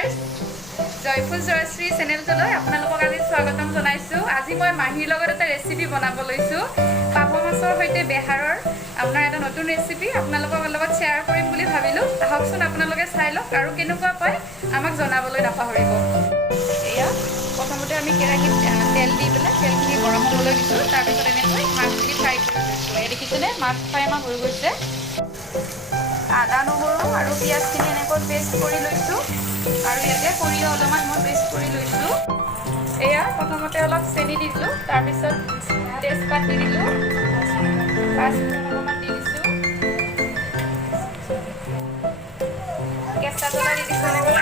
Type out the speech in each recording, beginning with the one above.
Viewers joyful Jayashree চেনেলটোলৈ আপোনালোকক আজি স্বাগতম জনাইছোঁ। আজি মই মাহীৰ লগত এটা ৰেচিপি বনাব লৈছোঁ। পাভ মাছৰ সৈতে বেহাৰৰ আপোনাৰ এটা নতুন ৰেচিপি আপোনালোকৰ লগত শ্বেয়াৰ কৰিম বুলি ভাবিলোঁ। আহকচোন আপোনালোকে চাই লওক আৰু কেনেকুৱা পায় আমাক জনাবলৈ নাপাহৰিব। এয়া প্ৰথমতে আমি কেৰাহীত তেল দি পেলাই তেলখিনি গৰম হ'বলৈ দিছোঁ। তাৰপিছত এনেকৈ মাছখিনি ফ্ৰাই কৰি লৈছোঁ। এয়া দেখিছেনে মাছ ফ্ৰাই আমাৰ হৈ গৈছে। আদা নহৰু আৰু পিঁয়াজখিনি এনেকৈ পেষ্ট কৰি লৈছোঁ আৰু ইয়াতে সৰিয়হ অলপমান মই পেষ্ট কৰি লৈছোঁ। এয়া প্ৰথমতে অলপ চেনি দিছোঁ, তাৰপিছত তেজপাত দি দিলোঁ, পাঁচফোৰণ অলপমান দি দিছোঁ, কেঁচা জ্বলা দি দিছোঁ এনেকৈ।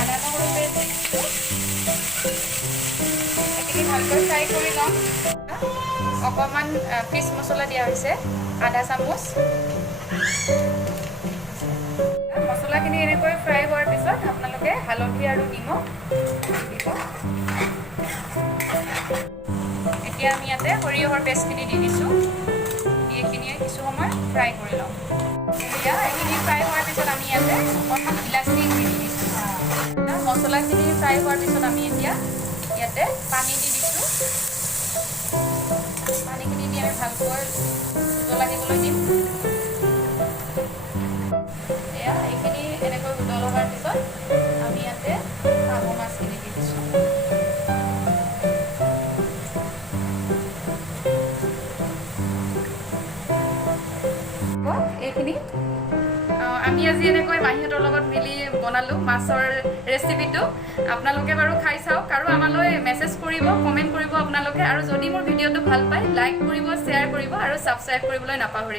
আদা নহৰু পেষ্ট দি দিছোঁ, এইখিনি ভালকৈ ফ্ৰাই কৰি ল'ম। অকণমান ফিছ মছলা দিয়া হৈছে আধা চামুচ। মছলাখিনি এনেকৈ ফ্ৰাই হোৱাৰ পিছত আপোনালোকে হালধি আৰু নিমখ দিব। এতিয়া আমি ইয়াতে সৰিয়হৰ পেষ্টখিনি দি দিছোঁ। এইখিনিয়ে কিছু সময় ফ্ৰাই কৰি ল'ম। এতিয়া এইখিনি ফ্ৰাই হোৱাৰ পিছত আমি ইয়াতে অকণমান ইলাচি দি দিছোঁ। মছলাখিনি ফ্ৰাই হোৱাৰ পিছত আমি এতিয়া ইয়াতে পানী দি দিছোঁ। পানীখিনি দি আমি ভালকৈ উতল আহিবলৈ দিম। এয়া এইখিনি এনেকৈ উতল অহাৰ পিছত আমি ইয়াতে পাভ মাছখিনি দি দিছোঁ। এইখিনি আমি আজি এনেকৈ মাহীহঁতৰ লগত মিলি বনালোঁ মাছৰ ৰেচিপিটো। আপোনালোকে বাৰু খাই চাওক আৰু আমালৈ মেছেজ কৰিব, কমেণ্ট কৰিব আপোনালোকে। আৰু যদি মোৰ ভিডিঅ'টো ভাল পায় লাইক কৰিব, শ্বেয়াৰ কৰিব আৰু ছাবস্ক্ৰাইব কৰিবলৈ নাপাহৰিব।